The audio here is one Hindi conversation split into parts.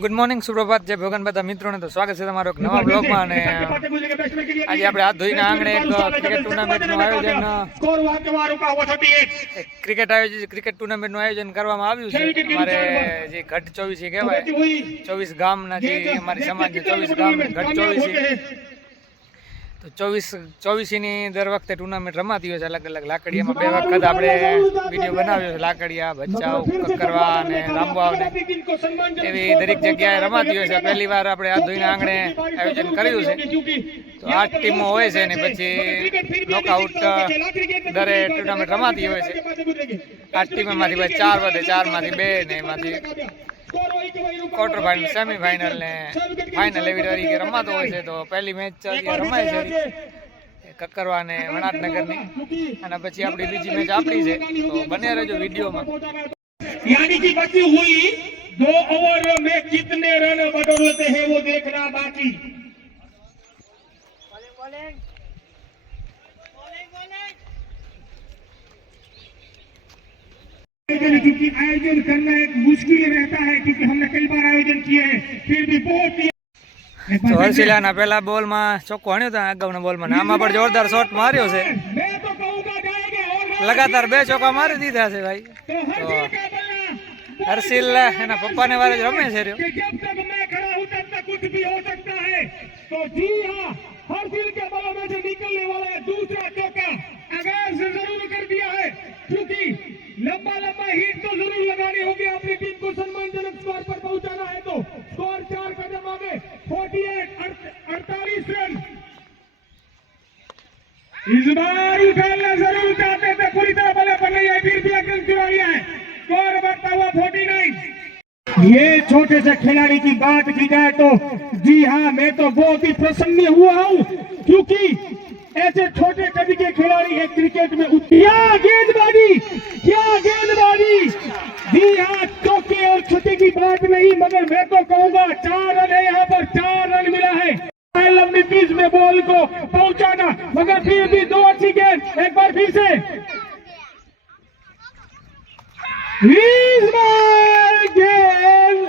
ગુડ મોર્નિંગ, સુપ્રભાત, જય ભગવાન બધા મિત્રોને. તો સ્વાગત છે તમારો એક નવા બ્લોગમાં. અને આજે આપણે હાથ ધોઈને આંગણે એક ક્રિકેટ ટુર્નામેન્ટનું આયોજન ક્રિકેટ ટુર્નામેન્ટનું આયોજન કરવામાં આવ્યું છે. અમારે જે ગઢ 24 કહેવાય, 24 ગામના જે અમારી સમાજના 24 ગામ ગઢ 24 તો 24ની દર વખતે ટુર્નામેન્ટ રમાતી હોય છે. અલગ અલગ લાકડીયામાં 2 વખત આપણે વિડીયો બનાવ્યો છે. લાકડીયા, ભચાઉ, કકરવા અને રામવાવ એવી દરેક જગ્યાએ રમાતી હોય છે. પહેલી વાર આપણે હાથ ધોઈને આંગણે આયોજન કર્યું છે. તો 8 ટીમો હોય છે ને પછી નોકઆઉટ દરે ટુર્નામેન્ટ રમાતી હોય છે. 8 ટીમોમાંથી પછી 4 વધે, 4માંથી 2 ને એમાંથી ક્વાર્ટર ફાઇનલ, સેમીફાઇનલ ને ફાઇનલ એવી તરીકે રમાતો હોય છે. તો પહેલી મેચ રમાય છે કકરવા ને વણાટનગરની, અને પછી આપણી બીજી મેચ આપણી છે. તો બને રહેજો વિડીયોમાં. यानी कि बची हुई 2 ओवर में कितने रन बटोरते हैं वो देखना बाकी। क्योंकि आयोजन करना एक मुश्किल रहता है, क्योंकि हमने कई बार आयोजन किए हैं, फिर भी बहुत તો હર્ષિલાના પહેલા બોલમાં ચોખ્ખો હણ્યો હતો, અગાઉના બોલમાં આમાં પણ જોરદાર શોટ માર્યો છે. લગાતાર 2 ચોકા મારી દીધા છે ભાઈ. તો હર્ષિલ એના પપ્પાને વારે જ રમે છે રહ્યો. लंबा लंबा हिट तो जरूर लगानी होगी अपनी टीम को सम्मानजनक स्कोर पर पहुंचाना है। तो स्कोर 4 कदम आगे, 48 रन इस बार उठाना जरूर चाहते थे, पूरी तरह बल्ले पर नहीं है, फिर भी अगल चुरा लिया है। स्कोर बढ़ता हुआ 49। ये छोटे से खिलाड़ी की बात की जाए तो जी हाँ, मैं तो बहुत ही प्रसन्न हुआ हूँ, क्योंकि ऐसे छोटे कद के खिलाड़ी एक क्रिकेट में क्या गेंदबाजी जी हाँ, चौके और छक्के की बात नहीं, मगर मैं तो कहूँगा 4 रन है, यहाँ पर 4 रन मिला है। लंबी पिच में बॉल को पहुंचाना, मगर फिर भी 2 अच्छी गेंद, एक बार फिर से गेंद,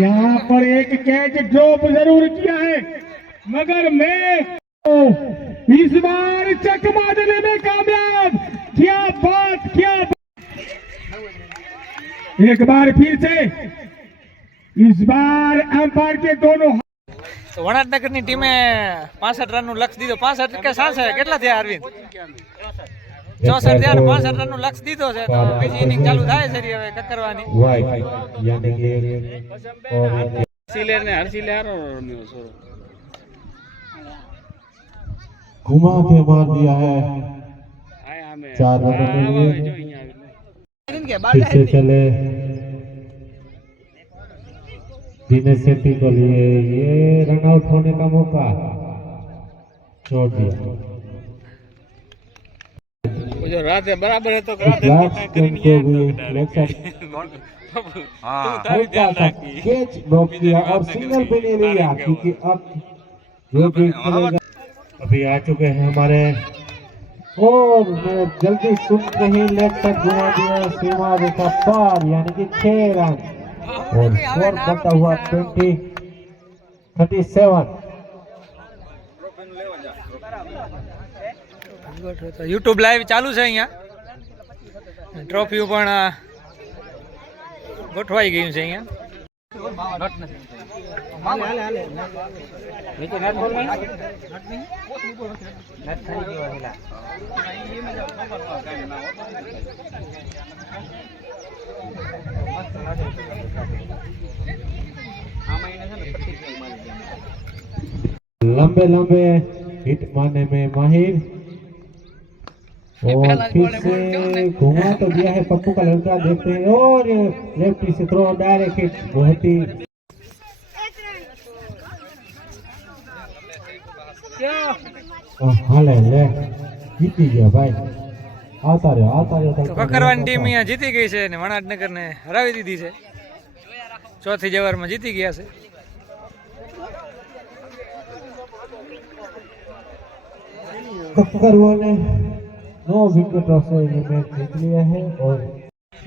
यहाँ पर एक कैच ड्रॉप जरूर किया है, मगर मैं इस बार चकमा देने में कामयाब। क्या बात, क्या बात। एक बार फिर से इस बार अंपायर के दोनों. તો વણાટનગરની ટીમે 65 રનનું લક્ષ્ય દીધો. 65 કે 66 કેટલા થયા અરવિંદ? 64 થયા અને 65 રનનું લક્ષ્ય દીધો છે. તો બીજી ઇનિંગ ચાલુ થાય છે હવે કકરવાની. घुमा के मार दिया है 4 रनों के लिए। फिर से चले दिनेश शेट्टी को लिए, ये रन आउट होने का मौका छोड़ दिया। जो रात है बराबर है तो कैच ड्रॉप किया और सिंगल भी नहीं लिया, क्योंकि अब जो भी अभी आ चुके हैं हमारे, और जल्दी सुन नहीं, लेग तक घुमा दिया सीमा रेखा पार, यानी कि 6 रन और स्कोर बनता हुआ 37। યુટ્યુબ લાઈવ ચાલુ છે. અહીંયા ટ્રોફીઓ પણ ગોઠવાઈ ગયું છે. અહીંયા लंबे लंबे हिट मारने में माहिर, और फिर से घुमा तो दिया है पप्पू का लड़का, देखते हैं, और लेफ्टी से थ्रो डायरेक्ट हिट, बहुत ही हाले ले जीती गया भाई. आता रहे તો કકરવાની ટીમ અહીંયા જીતી ગઈ છે અને વણાટનગરને હરાવી દીધી છે. ચોથી જવારમાં જીતી ગયા છે. ककरवा ने 9 विकेटों से ये मैच जीत लिया है और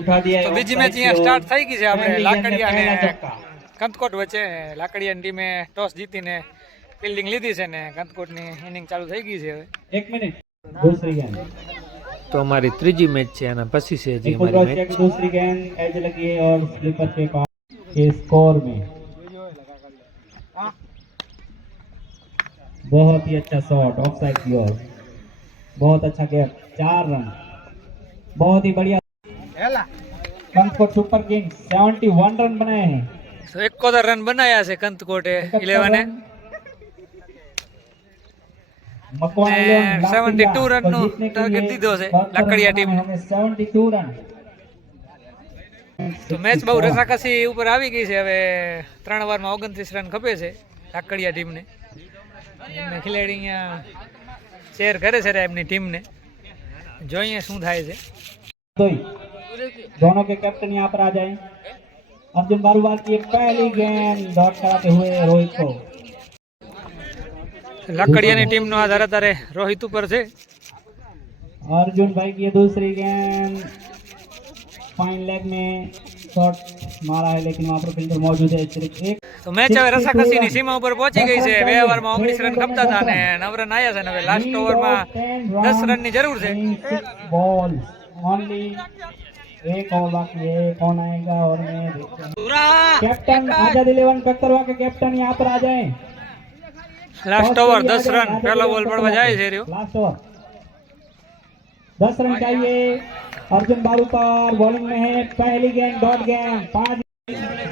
उठा दिया है તો બીજી offside મેચ અહીંયા की ओर। સ્ટાર્ટ થઈ ગઈ છે આપણે पहली गेंद में લાકડિયા पहला અને छक्का। કંથકોટ વચ્ચે લાકડિયાની ટીમે ટોસ જીતીને ફિલ્ડિંગ લીધી છે ને કંથકોટની ઇનિંગ ચાલુ થઈ ગઈ છે હવે 1 मिनट दूसरी गेंद તો અમારી ત્રીજી મેચ છે અને પછી છે જે बिल्कुल અમારી क्रॉस મેચ किया कि दूसरी गेंद एज लगी है और स्लीपर के पास के स्कोर में बहुत ही अच्छा शॉट ऑफ साइड की ओर, बहुत अच्छा गैप, 4 रन, बहुत ही बढ़िया। कंथकोट सुपर किंग्स 71 रन बनाए हैं। તો 71 રન બનાયા છે કંથકોટે 11 मकवाना ने 72 रन नो टारगेट दीधो छे लाकड़िया टीम ने। 72 रन। તો મેચ બહુ રસાકસી ઉપર આવી ગઈ છે હવે 3 ઓવરમાં 29 રન ખપે છે લાકડિયા ટીમને એમને ખેલાડી અહીંયા શેર કરે છે એમની ટીમને જોઈએ શું થાય છે दोनों के कैप्टन यहाँ पर आ जाएं। अर्जुन बारूवाल की पहली गेंद डॉट कराते हुए रोहित को। લાકડિયાની ટીમનો આધાર અત્યારે રોહિત ઉપર છે अर्जुन भाई की ये दूसरी गेंद फाइन लेग में शॉट मारा है लेकिन वहाँ पर फील्डर मौजूद है। सिर्फ एक તો મેચ હવે રસાકસીની સીમા ઉપર પહોંચી ગઈ છે 2 ઓવરમાં 19 રન ખપતા હતા ને 9 રન આવ્યા છે ને હવે લાસ્ટ ઓવરમાં 10 રનની જરૂર છે। बॉल ओनली एक और बाकी है, कौन आएगा और मैं कैप्टन आजाद 11 कक्करवा के कैप्टन यहाँ पर आ जाएं। લાસ્ટ ઓવર 10 રન પહેલો બોલ પડવા જાય છે રહ્યો लास्ट ओवर 10 रन चाहिए। अर्जुन बारू पर बॉलिंग में है, पहली गेंद डॉट गेंद 5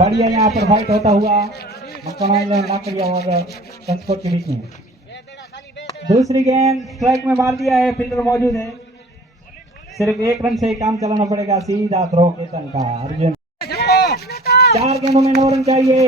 बढ़िया यहाँ पर फाइट होता हुआ लाकड़िया और कंथकोट के बीच में। दूसरी गेंद स्ट्राइक में मार दिया है, फील्डर मौजूद है, सिर्फ 1 रन से ही काम चलाना पड़ेगा। सीधा थ्रो केतन का। अर्जुन 4 गेंदों में 9 रन चाहिए।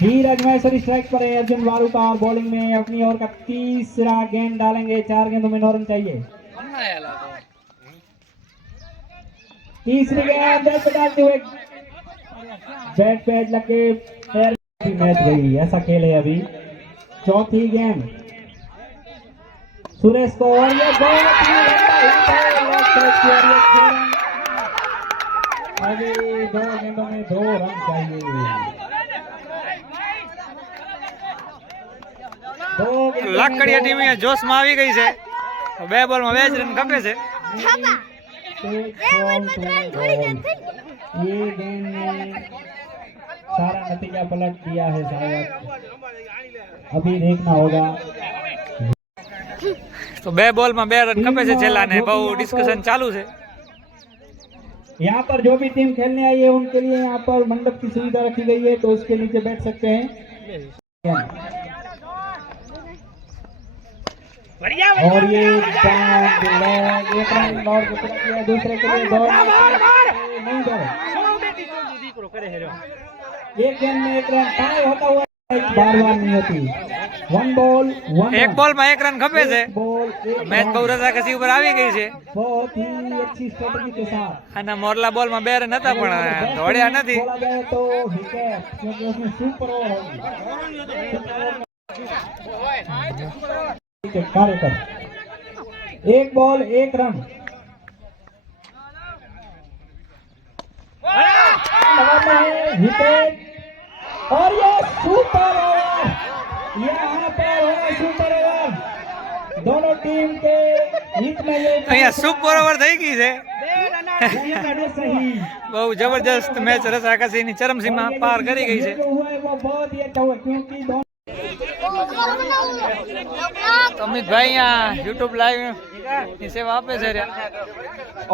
धीरज महेश्वरी स्ट्राइक पर है, अर्जुन बारू का और बॉलिंग में अपनी ओर का तीसरा गेंद डालेंगे। 4 गेंदों में 9 रन चाहिए। तीसरी गेंद बैट पे डालते हुए बैट पे लग के पैर की मैच गई, ऐसा खेल है अभी। चौथी गेंद सुरेश को और ये बहुत ही लंबा हिट है, अभी 2 गेंदों में 2 रन चाहिए। 2 गेंदों में લાકડિયા 2 ટીમ અહીંયા જોશમાં આવી ગઈ છે 2 બોલમાં 2 રન ખપે છે। ये गेंद ने सारा नतीजा पलट दिया है शायद, अभी देखना होगा। તો 2 બોલમાં 2 રન ખપે છે છેલ્લા ને બહુ ડિસ્કશન ચાલુ છે। यहाँ पर जो भी टीम खेलने आई है उनके लिए यहाँ पर मंडप की सुविधा रखी गई है, तो उसके नीचे बैठ सकते हैं। और ये एक रन और किया, दूसरे के लिए दौड़ नहीं दौड़, एक गेंद में 1 रन टाई होता हुआ बार बार नहीं होती। 1 बॉल 1 એક બોલમાં 1 રન ખપે છે। बॉल મેચ બહુ રસાકસી ઉપર આવી ગઈ છે बहुत ही अच्छी स्ट्रेटजी के साथ અને મોરલા બોલમાં 2 રન હતા પણ દોડ્યા નથી। बोला जाए तो विकेट, क्योंकि उसमें सुपर ओवर होगी। कार्यकर 1 बॉल 1 रन। लगाता है विकेट और ये सुपर ओवर, यहाँ पर है सुपर ओवर, दोनों टीम के हित में ये અહીંયા સુપર ઓવર થઈ ગઈ છે सही। બહુ જબરજસ્ત મેચ રસાકસીની ચરમસીમા પાર કરી ગઈ છે। जो हुआ है वो बहुत ही अच्छा हुआ, क्योंकि दोनों તો અમિતભાઈ અહીંયા YouTube લાઈવ ની સેવા આપે છે રહ્યા।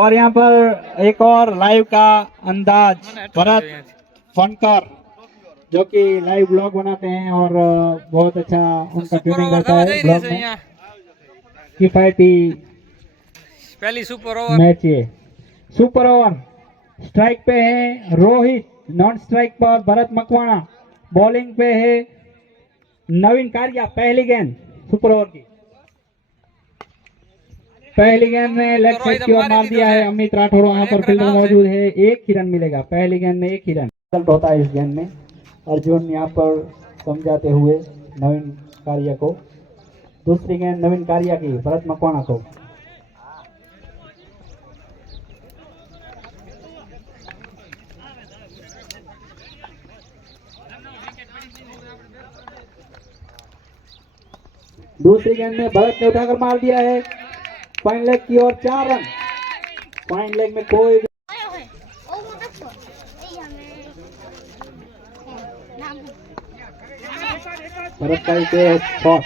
और यहाँ पर एक और लाइव का अंदाज भरत फनकर, जो कि लाइव ब्लॉग बनाते हैं और बहुत अच्छा उनका સુપર ट्यूनिंग ઓવર रहता થવા है જઈ રહી ब्लॉग છે में। અહીંયા किफायती પહેલી સુપર ઓવર मैच ये सुपर ओवर। स्ट्राइक पे है रोहित, नॉन स्ट्राइक पर भरत मकवाना, बॉलिंग पे है नवीन कारिया। पहली गेंद सुपर ओवर की पहली गेंद में लेग साइड की ओर मार दिया है अमित राठौर, वहां पर फील्डर मौजूद है, 1 ही रन मिलेगा। पहली गेंद में 1 ही रन रिजल्ट होता है इस गेंद में। अर्जुन यहाँ पर समझाते हुए नवीन कारिया को। दूसरी गेंद नवीन कारिया की भरत मकवाना को। दूसरी गेंद में भरत ने उठाकर मार दिया है फाइन लेग की ओर 4 रन। फाइन लेग में कोई भरत का शॉट,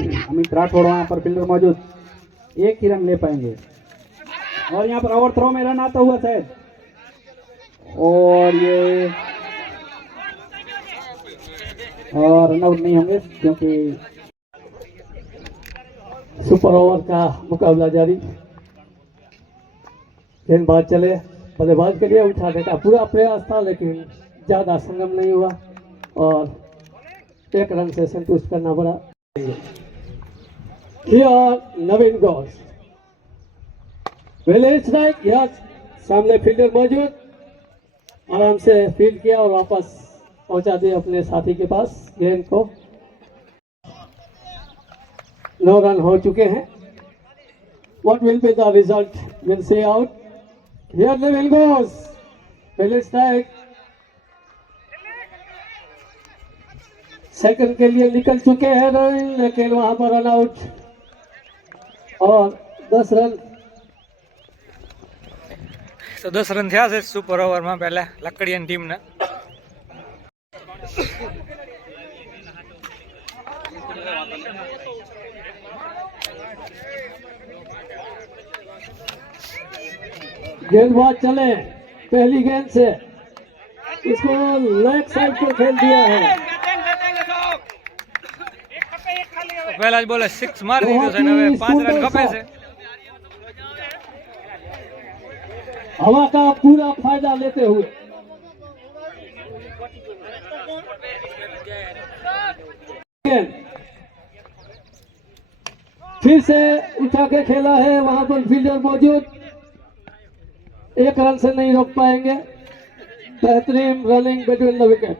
अमित राठौड़ वहां पर फील्डर मौजूद, एक ही रन ले पाएंगे और यहाँ पर ओवर थ्रो में रन आता हुआ शायद, और ये और रन आउट नहीं होंगे क्योंकि सुपर ओवर का मुकाबला जारी। गेंदबाज चले, बल्लेबाज के लिए उठाने का पूरा प्रयास था लेकिन ज्यादा संगम नहीं हुआ और एक रन से संतुष्ट करना पड़ा। नवीन घोष स्ट्राइक, यहाँ सामने फील्डर मौजूद, आराम से फील्ड किया और वापस पहुंचा दिया अपने साथी के पास गेंद को। 9 रन हो चुके हैं। What will be the result? We'll see out. Here Neville goes. Field strike. Second के लिए निकल चुके हैं रन, लेकिन वहां पर रन आउट और 10 रन। तो 10 रन થયા છે સુપર ઓવરમાં પહેલા લકડિયાની ટીમને। गेंदबाज चले, पहली गेंद से इसको लेग साइड पर खेल दिया है। પહેલા જ બોલે 6 મારી દીધો છે ને હવે 5 રન ખપે છે। हवा का पूरा फायदा लेते हुए फिर से उठा के खेला है, वहां पर फील्डर मौजूद, एक रन से नहीं रोक पाएंगे। बेहतरीन running between the wicket.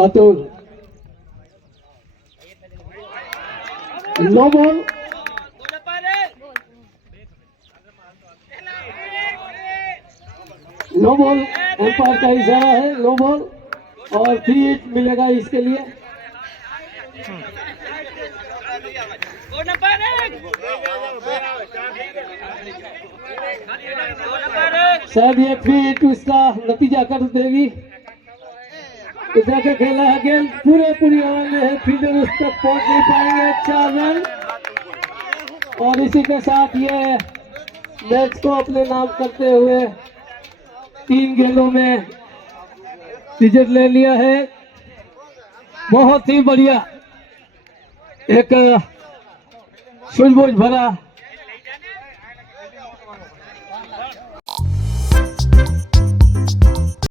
Atul low ball, low ball, umpire का इशारा है, लो बॉल और 3 हिट मिलेगा इसके लिए। शायद ये 3 हिट उसका नतीजा कर देगी। उठा के खेला है गेंद, पूरी हवा में है, फील्डर उस तक पहुंच नहीं पाएंगे। 4 रन और इसी के साथ ये मैच को अपने नाम करते हुए 3 गेंदों में विकेट ले लिया है। बहुत ही बढ़िया एक सूझबूझ भरा